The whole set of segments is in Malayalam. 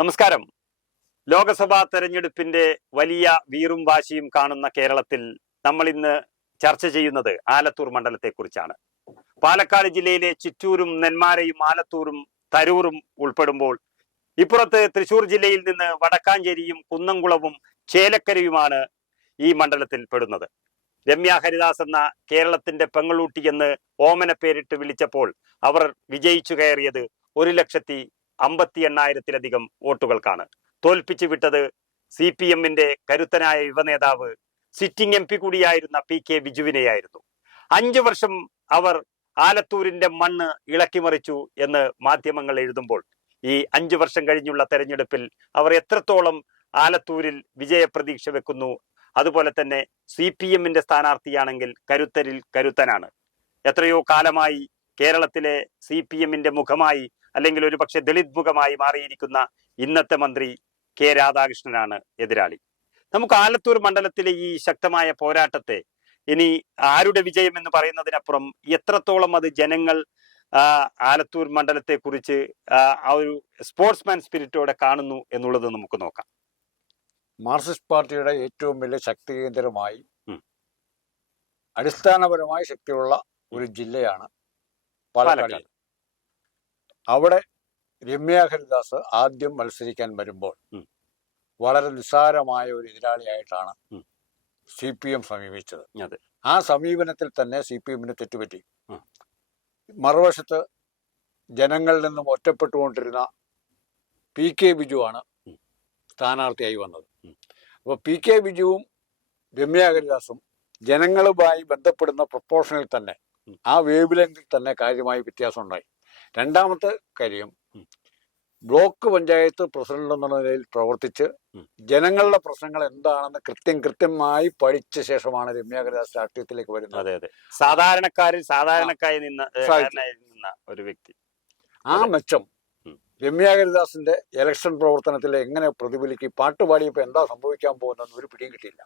നമസ്കാരം. ലോകസഭാ തെരഞ്ഞെടുപ്പിന്റെ വലിയ വീറും വാശിയും കാണുന്ന കേരളത്തിൽ നമ്മൾ ഇന്ന് ചർച്ച ചെയ്യുന്നത് ആലത്തൂർ മണ്ഡലത്തെക്കുറിച്ചാണ്. പാലക്കാട് ജില്ലയിലെ ചിറ്റൂരും നെന്മാരയും ആലത്തൂരും തരൂറും ഉൾപ്പെടുമ്പോൾ ഇപ്പുറത്ത് തൃശൂർ ജില്ലയിൽ നിന്ന് വടക്കാഞ്ചേരിയും കുന്നംകുളവും ചേലക്കരയുമാണ് ഈ മണ്ഡലത്തിൽ പെടുന്നത്. രമ്യ ഹരിദാസ് എന്ന കേരളത്തിന്റെ പെങ്ങളൂട്ടി എന്ന് ഓമന പേരിട്ട് വിളിച്ചപ്പോൾ അവർ വിജയിച്ചു കയറിയത് 1,58,000-ലധികം വോട്ടുകൾക്കാണ്. തോൽപ്പിച്ചു വിട്ടത് CPM-ന്റെ കരുത്തനായ യുവനേതാവ് സിറ്റിംഗ് MP കൂടിയായിരുന്ന PK ബിജുവിനെയായിരുന്നു. 5 വർഷം അവർ ആലത്തൂരിന്റെ മണ്ണ് ഇളക്കിമറിച്ചു എന്ന് മാധ്യമങ്ങൾ എഴുതുമ്പോൾ ഈ 5 വർഷം കഴിഞ്ഞുള്ള തെരഞ്ഞെടുപ്പിൽ അവർ എത്രത്തോളം ആലത്തൂരിൽ വിജയപ്രതീക്ഷ വെക്കുന്നു. അതുപോലെ തന്നെ CPM-ന്റെ സ്ഥാനാർത്ഥിയാണെങ്കിൽ കരുത്തരിൽ കരുത്തനാണ്. എത്രയോ കാലമായി കേരളത്തിലെ CPM-ന്റെ മുഖമായി അല്ലെങ്കിൽ ഒരു പക്ഷെ ദളിത് മുഖമായി മാറിയിരിക്കുന്ന ഇന്നത്തെ മന്ത്രി K രാധാകൃഷ്ണനാണ് എതിരാളി. നമുക്ക് ആലത്തൂർ മണ്ഡലത്തിലെ ഈ ശക്തമായ പോരാട്ടത്തെ ഇനി ആരുടെ വിജയം എന്ന് പറയുന്നതിനപ്പുറം എത്രത്തോളം അത് ജനങ്ങൾ ആലത്തൂർ മണ്ഡലത്തെ കുറിച്ച് ആ ഒരു സ്പോർട്സ്മാൻ സ്പിരിറ്റോടെ കാണുന്നു എന്നുള്ളത് നമുക്ക് നോക്കാം. മാർക്സിസ്റ്റ് പാർട്ടിയുടെ ഏറ്റവും വലിയ ശക്തി കേന്ദ്രമായി അടിസ്ഥാനപരമായി ശക്തിയുള്ള ഒരു ജില്ലയാണ് പാലക്കാട്. അവിടെ രമ്യ ഹരിദാസ് ആദ്യം മത്സരിക്കാൻ വരുമ്പോൾ വളരെ നിസ്സാരമായ ഒരു എതിരാളിയായിട്ടാണ് CPM സമീപിച്ചത്. ആ സമീപനത്തിൽ തന്നെ CPM-ന് തെറ്റുപറ്റി. മറുവശത്ത് ജനങ്ങളിൽ നിന്നും ഒറ്റപ്പെട്ടുകൊണ്ടിരുന്ന PK ബിജുവാണ് സ്ഥാനാർത്ഥിയായി വന്നത്. അപ്പോൾ PK ബിജുവും രമ്യ ഹരിദാസും ജനങ്ങളുമായി ബന്ധപ്പെടുന്ന പ്രൊപ്പോർഷനിൽ തന്നെ ആ വേവ് ലെങ്തിൽ തന്നെ കാര്യമായി വ്യത്യാസമുണ്ടായി. രണ്ടാമത്തെ കാര്യം, ബ്ലോക്ക് പഞ്ചായത്ത് പ്രസിഡന്റ് എന്ന നിലയിൽ പ്രവർത്തിച്ച് ജനങ്ങളുടെ പ്രശ്നങ്ങൾ എന്താണെന്ന് കൃത്യമായി പഠിച്ച ശേഷമാണ് രമ്യ ഹരിദാസ് രാഷ്ട്രീയത്തിലേക്ക് വരുന്നത്. അതെ അതെ, സാധാരണക്കാരിൽ നിന്ന ഒരു വ്യക്തി. ആ മെച്ചം രമ്യ ഹരിദാസിന്റെ ഇലക്ഷൻ പ്രവർത്തനത്തിൽ എങ്ങനെ പ്രതിഫലിക്കും? പാട്ടുപാടിയപ്പോ എന്താ സംഭവിക്കാൻ പോകുന്നതെന്ന് ഒരു പിടിയും കിട്ടിയില്ല.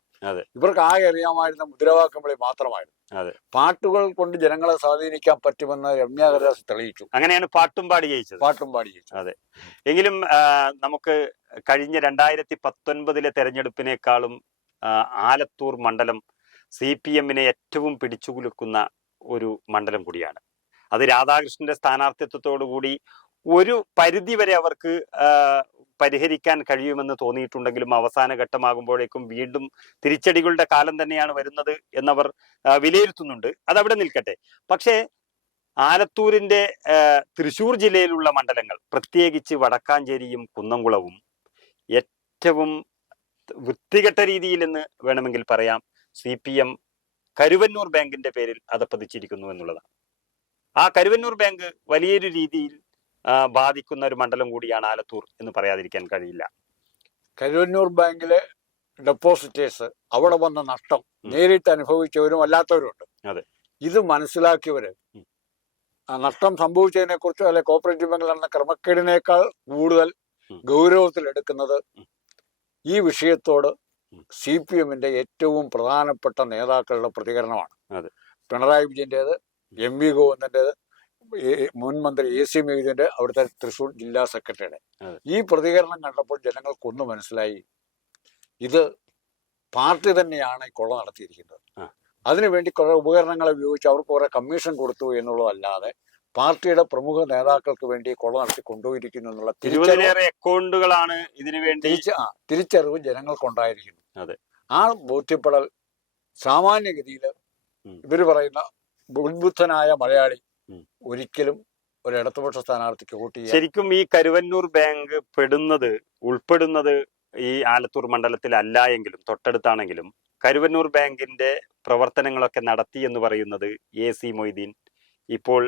ഇവർക്ക് ആകെ അറിയാമായിരുന്ന മുദ്രാവാക്യം വിളി മാത്രമായിരുന്നു. പാട്ടുകൾ കൊണ്ട് ജനങ്ങളെ സ്വാധീനിക്കാൻ പറ്റുമെന്ന് രമ്യ ഹരിദാസ് തെളിയിച്ചു. അങ്ങനെയാണ് പാട്ടും പാടി ജയിച്ചത്. അതെ. എങ്കിലും നമുക്ക് കഴിഞ്ഞ 2019 തെരഞ്ഞെടുപ്പിനേക്കാളും ആലത്തൂർ മണ്ഡലം CPM-നെ ഏറ്റവും പിടിച്ചുകുലുക്കുന്ന ഒരു മണ്ഡലം കൂടിയാണ്. അത് രാധാകൃഷ്ണന്റെ സ്ഥാനാർത്ഥിത്വത്തോടുകൂടി ഒരു പരിധി വരെ അവർക്ക് പരിഹരിക്കാൻ കഴിയുമെന്ന് തോന്നിയിട്ടുണ്ടെങ്കിലും അവസാന ഘട്ടമാകുമ്പോഴേക്കും വീണ്ടും തിരിച്ചടികളുടെ കാലം തന്നെയാണ് വരുന്നത് എന്നവർ വിലയിരുത്തുന്നുണ്ട്. അതവിടെ നിൽക്കട്ടെ. പക്ഷേ ആലത്തൂരിന്റെ തൃശൂർ ജില്ലയിലുള്ള മണ്ഡലങ്ങൾ, പ്രത്യേകിച്ച് വടക്കാഞ്ചേരിയും കുന്നംകുളവും ഏറ്റവും വൃത്തികെട്ട രീതിയിൽ എന്ന് വേണമെങ്കിൽ പറയാം CPM കരുവന്നൂർ ബാങ്കിന്റെ പേരിൽ അധപ്പതിച്ചിരിക്കുന്നു എന്നുള്ളതാണ്. ആ കരുവന്നൂർ ബാങ്ക് വലിയൊരു രീതിയിൽ ബാധിക്കുന്ന ഒരു മണ്ഡലം കൂടിയാണ് ആലത്തൂർ എന്ന് പറയാതിരിക്കാൻ കഴിയില്ല. കരുവന്നൂർ ബാങ്കിലെ ഡെപ്പോസിറ്റേഴ്സ് അവിടെ വന്ന നഷ്ടം നേരിട്ട് അനുഭവിച്ചവരും അല്ലാത്തവരുണ്ട്. ഇത് മനസ്സിലാക്കിയവര് നഷ്ടം സംഭവിച്ചതിനെ കുറിച്ച് അല്ലെ കോപ്പറേറ്റീവ് ബാങ്കിൽ നടന്ന ക്രമക്കേടിനേക്കാൾ കൂടുതൽ ഗൗരവത്തിലെടുക്കുന്നത് ഈ വിഷയത്തോട് CPM-ന്റെ ഏറ്റവും പ്രധാനപ്പെട്ട നേതാക്കളുടെ പ്രതികരണമാണ്. പിണറായി വിജയന്റേത്, MV ഗോവിന്ദന്റേത്, മുൻ മന്ത്രി AC മൊയ്തീന്റെ, അവിടുത്തെ തൃശൂർ ജില്ലാ സെക്രട്ടറിയുടെ ഈ പ്രതികരണം കണ്ടപ്പോൾ ജനങ്ങൾക്കൊന്ന് മനസ്സിലായി, ഇത് പാർട്ടി തന്നെയാണ് ഈ കൊള്ള നടത്തിയിരിക്കുന്നത്. അതിനുവേണ്ടി കുറെ ഉപകരണങ്ങളെ ഉപയോഗിച്ച് അവർക്ക് കുറെ കമ്മീഷൻ കൊടുത്തു എന്നുള്ളതല്ലാതെ പാർട്ടിയുടെ പ്രമുഖ നേതാക്കൾക്ക് വേണ്ടി കൊള്ള നടത്തി കൊണ്ടുപോയിരിക്കുന്നു എന്നുള്ള അക്കൗണ്ടുകളാണ് ഇതിനു വേണ്ടി തിരിച്ചറിവ് ജനങ്ങൾക്കുണ്ടായിരിക്കുന്നു. ആ ബോധ്യപ്പെടൽ സാമാന്യഗതിയിൽ ഇവര് പറയുന്ന ഉത്ബുദ്ധനായ മലയാളി ഒരിക്കലും ഒരു ഇടതുപക്ഷ സ്ഥാനാർത്ഥിക്ക് വോട്ട് ചെയ്യാൻ. ശരിക്കും ഈ കരുവന്നൂർ ബാങ്ക് ഉൾപ്പെടുന്നത് ഈ ആലത്തൂർ മണ്ഡലത്തിലല്ല എങ്കിലും തൊട്ടടുത്താണെങ്കിലും കരുവന്നൂർ ബാങ്കിന്റെ പ്രവർത്തനങ്ങളൊക്കെ നടത്തി എന്ന് പറയുന്നത് AC മൊയ്തീൻ, ഇപ്പോൾ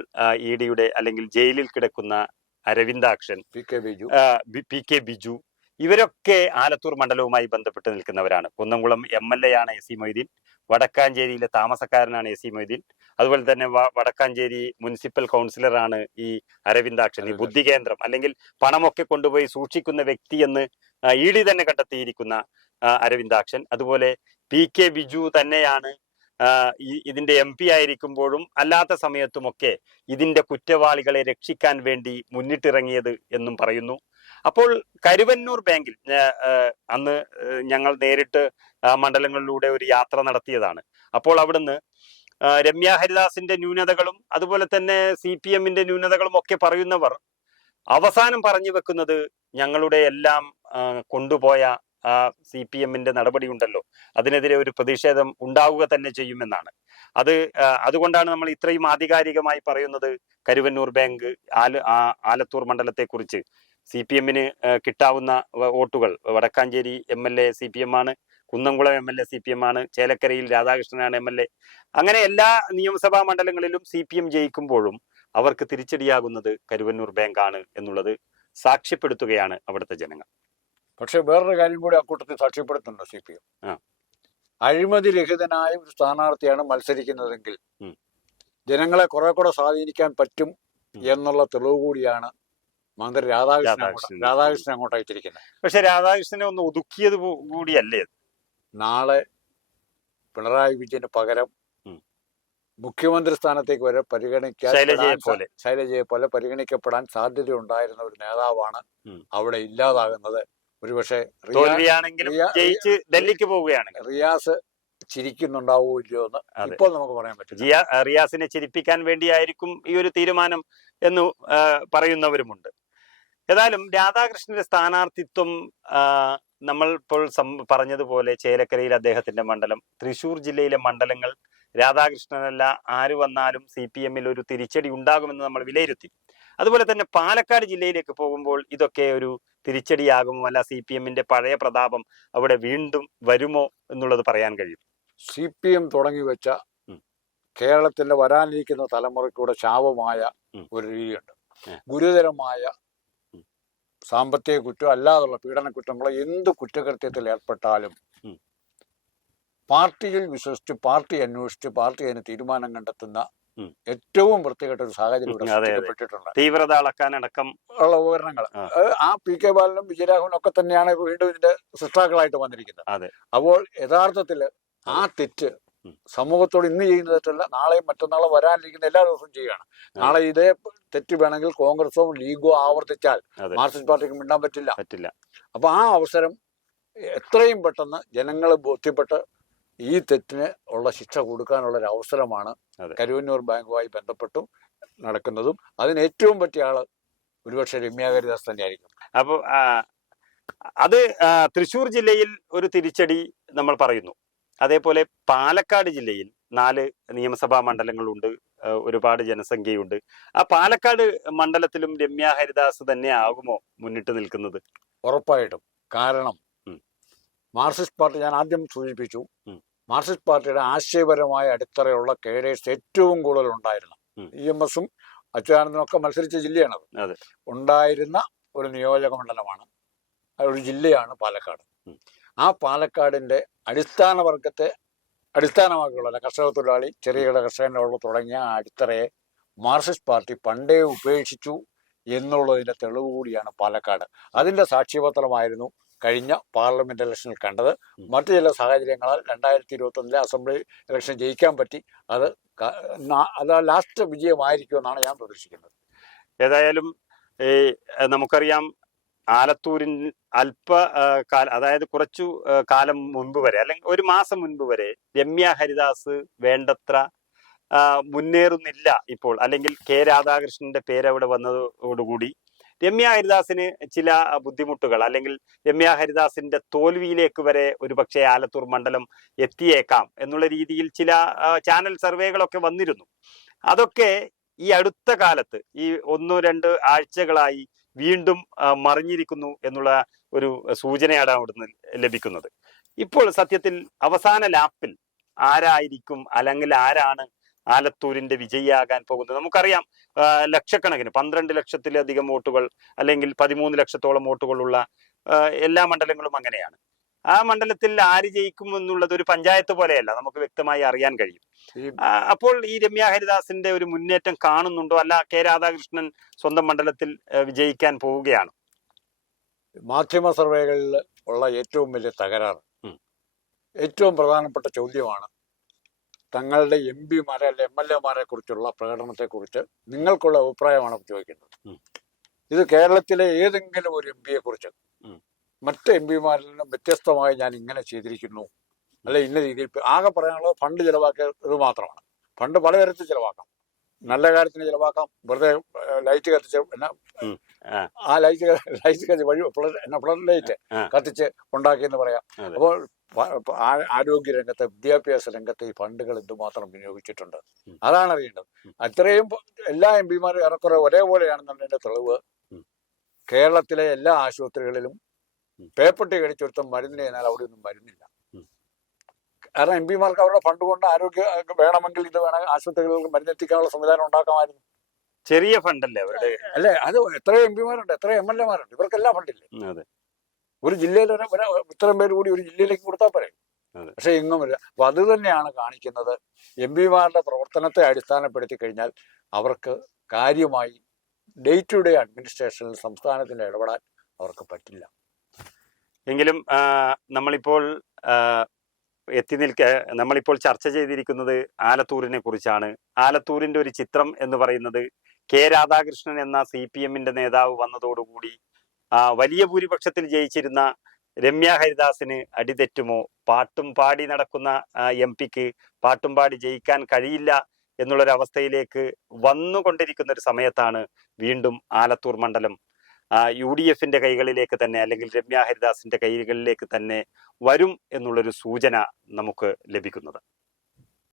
ED-യുടെ അല്ലെങ്കിൽ ജയിലിൽ കിടക്കുന്ന അരവിന്ദാക്ഷൻ, PK ബിജു, ഇവരൊക്കെ ആലത്തൂർ മണ്ഡലവുമായി ബന്ധപ്പെട്ട് നിൽക്കുന്നവരാണ്. കുന്നംകുളം MLA ആണ് AC മൊയ്തീൻ, വടക്കാഞ്ചേരിയിലെ താമസക്കാരനാണ് AC മൊയ്തീൻ, അതുപോലെ തന്നെ വടക്കാഞ്ചേരി മുനിസിപ്പൽ കൗൺസിലറാണ് ഈ അരവിന്ദാക്ഷൻ. ഈ ബുദ്ധികേന്ദ്രം അല്ലെങ്കിൽ പണമൊക്കെ കൊണ്ടുപോയി സൂക്ഷിക്കുന്ന വ്യക്തി എന്ന് ED തന്നെ കണ്ടെത്തിയിരിക്കുന്ന അരവിന്ദാക്ഷൻ. അതുപോലെ PK ബിജു തന്നെയാണ് ഇതിന്റെ MP ആയിരിക്കുമ്പോഴും അല്ലാത്ത സമയത്തുമൊക്കെ ഇതിന്റെ കുറ്റവാളികളെ രക്ഷിക്കാൻ വേണ്ടി മുന്നിട്ടിറങ്ങിയത് എന്നും പറയുന്നു. അപ്പോൾ കരുവന്നൂർ ബാങ്കിൽ അന്ന് ഞങ്ങൾ നേരിട്ട് മണ്ഡലങ്ങളിലൂടെ ഒരു യാത്ര നടത്തിയതാണ്. അപ്പോൾ അവിടുന്ന് രമ്യ ഹരിദാസിന്റെ ന്യൂനതകളും അതുപോലെ തന്നെ CPM-ന്റെ ന്യൂനതകളും ഒക്കെ പറയുന്നവർ അവസാനം പറഞ്ഞു വെക്കുന്നത് ഞങ്ങളുടെ എല്ലാം കൊണ്ടുപോയ CPM-ന്റെ നടപടി ഉണ്ടല്ലോ, അതിനെതിരെ ഒരു പ്രതിഷേധം ഉണ്ടാവുക തന്നെ ചെയ്യുമെന്നാണ്. അതുകൊണ്ടാണ് നമ്മൾ ഇത്രയും ആധികാരികമായി പറയുന്നത്. കരുവന്നൂർ ബാങ്ക് ആലത്തൂർ മണ്ഡലത്തെ കുറിച്ച് CPM-ന് കിട്ടാവുന്ന വോട്ടുകൾ വടക്കാഞ്ചേരി MLA CPM ആണ്, കുന്നംകുളം MLA CPM ആണ്, ചേലക്കരയിൽ രാധാകൃഷ്ണനാണ് MLA. അങ്ങനെ എല്ലാ നിയമസഭാ മണ്ഡലങ്ങളിലും CPM ജയിക്കുമ്പോഴും അവർക്ക് തിരിച്ചടിയാകുന്നത് കരുവന്നൂർ ബാങ്ക് ആണ് എന്നുള്ളത് സാക്ഷ്യപ്പെടുത്തുകയാണ് അവിടുത്തെ ജനങ്ങൾ. പക്ഷെ വേറൊരു കാര്യം കൂടി അക്കൂട്ടത്തിൽ സാക്ഷ്യപ്പെടുത്തുന്നുണ്ട് CPM. അഴിമതി രഹിതനായ ഒരു സ്ഥാനാർത്ഥിയാണ് മത്സരിക്കുന്നതെങ്കിൽ ജനങ്ങളെ കുറെ കൂടെ സ്വാധീനിക്കാൻ പറ്റും എന്നുള്ള തെളിവ് കൂടിയാണ് മന്ത്രി രാധാകൃഷ്ണൻ അങ്ങോട്ട് അയച്ചിരിക്കുന്നത്. പക്ഷെ രാധാകൃഷ്ണനെ ഒന്ന് ഒതുക്കിയത് കൂടിയല്ലേ? നാളെ പിണറായി വിജയന് പകരം മുഖ്യമന്ത്രി സ്ഥാനത്തേക്ക് വരെ ശൈലജയെ പോലെ പരിഗണിക്കപ്പെടാൻ സാധ്യതയുണ്ടായിരുന്ന ഒരു നേതാവാണ് അവിടെ ഇല്ലാതാകുന്നത്. ഒരുപക്ഷെ ഡൽഹിക്ക് പോവുകയാണെങ്കിൽ റിയാസ് ചിരിക്കുന്നുണ്ടാവോ ഇല്ലയോ എന്ന് ഇപ്പോൾ നമുക്ക് പറയാൻ പറ്റും. റിയാസിനെ ചിരിപ്പിക്കാൻ വേണ്ടിയായിരിക്കും ഈ ഒരു തീരുമാനം എന്ന് പറയുന്നവരുമുണ്ട്. ഏതായാലും രാധാകൃഷ്ണന്റെ സ്ഥാനാർത്ഥിത്വം നമ്മൾ ഇപ്പോൾ പറഞ്ഞതുപോലെ ചേലക്കരയിൽ അദ്ദേഹത്തിന്റെ മണ്ഡലം, തൃശൂർ ജില്ലയിലെ മണ്ഡലങ്ങൾ രാധാകൃഷ്ണനല്ല ആര് വന്നാലും CPM-ൽ ഒരു തിരിച്ചടി ഉണ്ടാകുമെന്ന് നമ്മൾ വിലയിരുത്തി. അതുപോലെ തന്നെ പാലക്കാട് ജില്ലയിലേക്ക് പോകുമ്പോൾ ഇതൊക്കെ ഒരു തിരിച്ചടിയാകുമോ, അല്ല CPM-ന്റെ പഴയ പ്രതാപം അവിടെ വീണ്ടും വരുമോ എന്നുള്ളത് പറയാൻ കഴിയും. CPM തുടങ്ങി വെച്ച കേരളത്തിന്റെ വരാനിരിക്കുന്ന തലമുറയ്ക്കൂടെ ശാപമായ ഒരു രീതിയുണ്ട്. ഗുരുതരമായ സാമ്പത്തിക കുറ്റം അല്ലാതുള്ള പീഡന കുറ്റങ്ങളോ എന്ത് കുറ്റകൃത്യത്തിൽ ഏർപ്പെട്ടാലും പാർട്ടിയിൽ വിശ്വസിച്ച് പാർട്ടി അന്വേഷിച്ച് പാർട്ടി അതിന് തീരുമാനം കണ്ടെത്തുന്ന ഏറ്റവും വൃത്തികെട്ട ഒരു സാഹചര്യം തീവ്രത അളക്കാനടക്കം ഉള്ള ഉപകരണങ്ങൾ ആ PK ബാലനും വിജയരാഘവനും ഒക്കെ തന്നെയാണ് വീണ്ടും ഇതിന്റെ സൃഷ്ടാക്കളായിട്ട് വന്നിരിക്കുന്നത്. അപ്പോൾ യഥാർത്ഥത്തില് ആ തെറ്റ് സമൂഹത്തോട് ഇന്ന് ചെയ്യുന്ന തെറ്റല്ല, നാളെയും മറ്റന്നാളും വരാനിരിക്കുന്ന എല്ലാ ദിവസവും ചെയ്യുകയാണ്. നാളെ ഇതേ തെറ്റ് വേണമെങ്കിൽ കോൺഗ്രസോ ലീഗോ ആവർത്തിച്ചാൽ മാർക്സിസ്റ്റ് പാർട്ടിക്ക് മിണ്ടാൻ പറ്റില്ല. അപ്പൊ ആ അവസരം എത്രയും പെട്ടെന്ന് ജനങ്ങളെ ബോധ്യപ്പെട്ട് ഈ തെറ്റിന് ഉള്ള ശിക്ഷ കൊടുക്കാനുള്ള ഒരു അവസരമാണ് കരുവന്നൂർ ബാങ്കുമായി ബന്ധപ്പെട്ടും നടക്കുന്നതും. അതിന് ഏറ്റവും പറ്റിയ ആള് ഒരുപക്ഷെ രമ്യ ഹരിദാസ് തന്നെയായിരിക്കും. അപ്പോൾ അത് തൃശൂർ ജില്ലയിൽ ഒരു തിരിച്ചടി നമ്മൾ പറയുന്നു. അതേപോലെ പാലക്കാട് ജില്ലയിൽ 4 നിയമസഭാ മണ്ഡലങ്ങളുണ്ട്, ഒരുപാട് ജനസംഖ്യയുണ്ട്. ആ പാലക്കാട് മണ്ഡലത്തിലും രമ്യ ഹരിദാസ് തന്നെ ആകുമോ മുന്നിട്ട് നിൽക്കുന്നത്? ഉറപ്പായിട്ടും. കാരണം മാർക്സിസ്റ്റ് പാർട്ടി, ഞാൻ ആദ്യം സൂചിപ്പിച്ചു, മാർക്സിസ്റ്റ് പാർട്ടിയുടെ ആശയപരമായ അടിത്തറയുള്ള കേഡേഴ്സ് ഏറ്റവും കൂടുതൽ ഉണ്ടായിരുന്ന EMS-ഉം അച്യുതാനന്ദനും ഒക്കെ മത്സരിച്ച ജില്ലയാണത്. ഉണ്ടായിരുന്ന ഒരു നിയോജക മണ്ഡലമാണ്, ഒരു ജില്ലയാണ് പാലക്കാട്. ആ പാലക്കാടിന്റെ അടിസ്ഥാന വർഗത്തെ അടിസ്ഥാനമാക്കിയുള്ള കർഷക തൊഴിലാളി, ചെറുകിട കർഷകനുള്ള തുടങ്ങിയ അടിത്തറയെ മാർക്സിസ്റ്റ് പാർട്ടി പണ്ടേ ഉപേക്ഷിച്ചു എന്നുള്ളതിന്റെ തെളിവ് കൂടിയാണ് പാലക്കാട്. അതിന്റെ സാക്ഷ്യപത്രമായിരുന്നു കഴിഞ്ഞ പാർലമെന്റ് ഇലക്ഷനിൽ കണ്ടത്. മറ്റു ചില സാഹചര്യങ്ങളാൽ 2021 അസംബ്ലി ഇലക്ഷൻ ജയിക്കാൻ പറ്റി. അത് ലാസ്റ്റ് വിജയമായിരിക്കുമെന്നാണ് ഞാൻ പ്രതീക്ഷിക്കുന്നത്. ഏതായാലും നമുക്കറിയാം, ആലത്തൂരിൽ അതായത് കുറച്ചു കാലം മുൻപ് വരെ, അല്ലെങ്കിൽ ഒരു മാസം മുൻപ് വരെ രമ്യ ഹരിദാസ് വേണ്ടത്ര മുന്നേറുന്നില്ല ഇപ്പോൾ. അല്ലെങ്കിൽ രാധാകൃഷ്ണന്റെ പേര് അവിടെ വന്നതോടുകൂടി രമ്യ ഹരിദാസിന് ചില ബുദ്ധിമുട്ടുകൾ, അല്ലെങ്കിൽ രമ്യ ഹരിദാസിന്റെ തോൽവിയിലേക്ക് വരെ ഒരുപക്ഷെ ആലത്തൂർ മണ്ഡലം എത്തിയേക്കാം എന്നുള്ള രീതിയിൽ ചില ചാനൽ സർവേകളൊക്കെ വന്നിരുന്നു. അതൊക്കെ ഈ അടുത്ത കാലത്ത്, ഈ 1-2 ആഴ്ചകളായി വീണ്ടും മറിഞ്ഞിരിക്കുന്നു എന്നുള്ള ഒരു സൂചനയാണ് അവിടുന്ന് ലഭിക്കുന്നത്. ഇപ്പോൾ സത്യത്തിൽ അവസാന ലാപ്പിൽ ആരായിരിക്കും, അല്ലെങ്കിൽ ആരാണ് ആലത്തൂരിന്റെ വിജയിയാകാൻ പോകുന്നത്? നമുക്കറിയാം, ലക്ഷക്കണക്കിന് 12 ലക്ഷത്തിലധികം വോട്ടുകൾ അല്ലെങ്കിൽ 13 ലക്ഷത്തോളം വോട്ടുകളുള്ള എല്ലാ മണ്ഡലങ്ങളും അങ്ങനെയാണ്. ആ മണ്ഡലത്തിൽ ആര് ജയിക്കും എന്നുള്ളത് ഒരു പഞ്ചായത്ത് പോലെയല്ല, നമുക്ക് വ്യക്തമായി അറിയാൻ കഴിയും. അപ്പോൾ ഈ രമ്യ ഹരിദാസിന്റെ ഒരു മുന്നേറ്റം കാണുന്നുണ്ടോ, അല്ല രാധാകൃഷ്ണൻ സ്വന്തം മണ്ഡലത്തിൽ വിജയിക്കാൻ പോവുകയാണ്? മാധ്യമ സർവേകളിൽ ഉള്ള ഏറ്റവും വലിയ തകരാറ്, ഏറ്റവും പ്രധാനപ്പെട്ട ചോദ്യമാണ് തങ്ങളുടെ MP-മാരെ അല്ലെ MLA-മാരെ കുറിച്ചുള്ള പ്രകടനത്തെ കുറിച്ച് നിങ്ങൾക്കുള്ള അഭിപ്രായമാണ് ചോദിക്കുന്നത്. ഇത് കേരളത്തിലെ ഏതെങ്കിലും ഒരു എം പിയെ കുറിച്ച് ഉം. മറ്റ് എം പിമാരിൽ നിന്നും വ്യത്യസ്തമായി ഞാൻ ഇങ്ങനെ ചെയ്തിരിക്കുന്നു, അല്ലെ ഇന്ന രീതിയിൽ ആകെ പറയാനുള്ളത് ഫണ്ട് ചിലവാക്കിയത് മാത്രമാണ്. ഫണ്ട് പലതരത്തിൽ ചിലവാക്കാം, നല്ല കാര്യത്തിന് ചിലവാക്കാം, വെറുതെ ലൈറ്റ് കത്തിച്ച് ആ ലൈറ്റ് കത്തിച്ച് വഴി ഫ്ലഡ് ലൈറ്റ് കത്തിച്ച് ഉണ്ടാക്കിയെന്ന് പറയാം. അപ്പോൾ ആരോഗ്യ രംഗത്ത്, വിദ്യാഭ്യാസ രംഗത്ത് ഈ ഫണ്ടുകൾ എന്തുമാത്രം വിനിയോഗിച്ചിട്ടുണ്ട് അതാണ് അറിയേണ്ടത്. അത്രയും എല്ലാ എം പിമാരും ഏറെക്കുറെ ഒരേപോലെയാണെന്നുള്ളതിന്റെ തെളിവ് കേരളത്തിലെ എല്ലാ ആശുപത്രികളിലും പേപ്പട്ടി കടിച്ചൊരുത്തം മരുന്നിന് കഴിഞ്ഞാൽ അവിടെ ഒന്നും മരുന്നില്ല. കാരണം എം പിമാർക്ക് അവരുടെ ഫണ്ട് കൊണ്ട് ആരോഗ്യ വേണമെങ്കിൽ ഇത് വേണമെങ്കിൽ ആശുപത്രികൾക്ക് മരുന്നെത്തിക്കാനുള്ള സംവിധാനം ഉണ്ടാക്കാമായിരുന്നു. ചെറിയ ഫണ്ടല്ലേ അവരുടെ? അല്ലേ, അത് എത്രയോ എം പിമാരുണ്ട്, എത്രയോ എം എൽ എമാരുണ്ട്, ഇവർക്കെല്ലാം ഫണ്ടില്ലേ? ഒരു ജില്ലയിൽ ഇത്രയും പേര് കൂടി ഒരു ജില്ലയിലേക്ക് കൊടുത്താൽ പോരെ. പക്ഷെ ഇങ്ങുമില്ല. അപ്പൊ അത് തന്നെയാണ് കാണിക്കുന്നത്, എം പിമാരുടെ പ്രവർത്തനത്തെ അടിസ്ഥാനപ്പെടുത്തി കഴിഞ്ഞാൽ അവർക്ക് കാര്യമായി ഡേ ടു ഡേ അഡ്മിനിസ്ട്രേഷനിൽ സംസ്ഥാനത്തിന് ഇടപെടാൻ അവർക്ക് പറ്റില്ല. എങ്കിലും നമ്മളിപ്പോൾ നമ്മളിപ്പോൾ ചർച്ച ചെയ്തിരിക്കുന്നത് ആലത്തൂരിനെ കുറിച്ചാണ്. ആലത്തൂരിന്റെ ഒരു ചിത്രം എന്ന് പറയുന്നത് കെ രാധാകൃഷ്ണൻ എന്ന CPM-ന്റെ നേതാവ് വന്നതോടുകൂടി വലിയ ഭൂരിപക്ഷത്തിൽ ജയിച്ചിരുന്ന രമ്യ ഹരിദാസിന് അടിതെറ്റുമോ, പാട്ടും പാടി നടക്കുന്ന MP-ക്ക് പാട്ടും പാടി ജയിക്കാൻ കഴിയില്ല എന്നുള്ളൊരവസ്ഥയിലേക്ക് വന്നുകൊണ്ടിരിക്കുന്ന ഒരു സമയത്താണ് വീണ്ടും ആലത്തൂർ മണ്ഡലം UDF-ന്റെ കൈകളിലേക്ക് തന്നെ, അല്ലെങ്കിൽ രമ്യ ഹരിദാസിന്റെ കൈകളിലേക്ക് തന്നെ വരും എന്നുള്ളൊരു സൂചന നമുക്ക് ലഭിക്കുന്നത്.